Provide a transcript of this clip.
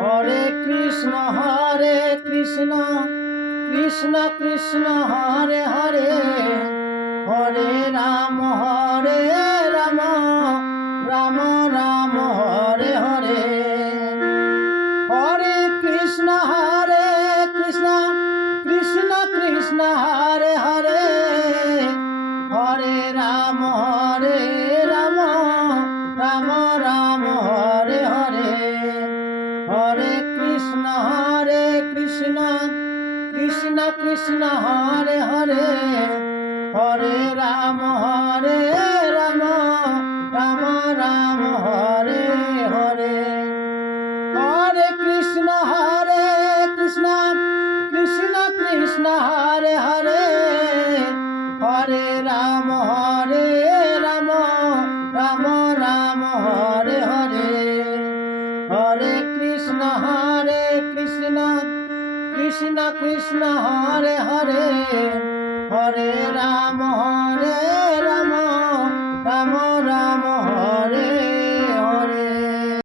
Hare Krishna Krishna Krishna Hare Hare, Hare Ram Ram Ram Hare Hare. Hare Krishna Krishna Krishna Hare Hare, Hare Ram Ram Ram Hare Hare. Hare Krishna Krishna Krishna Hare Hare, Hare Ram Ram Ram Hare Hare. Hare Krishna Krishna Krishna Hare Hare, Hare Ram Ram Ram Hare Hare. Hare Krishna Krishna Krishna Hare Hare, Hare Ram Ram Ram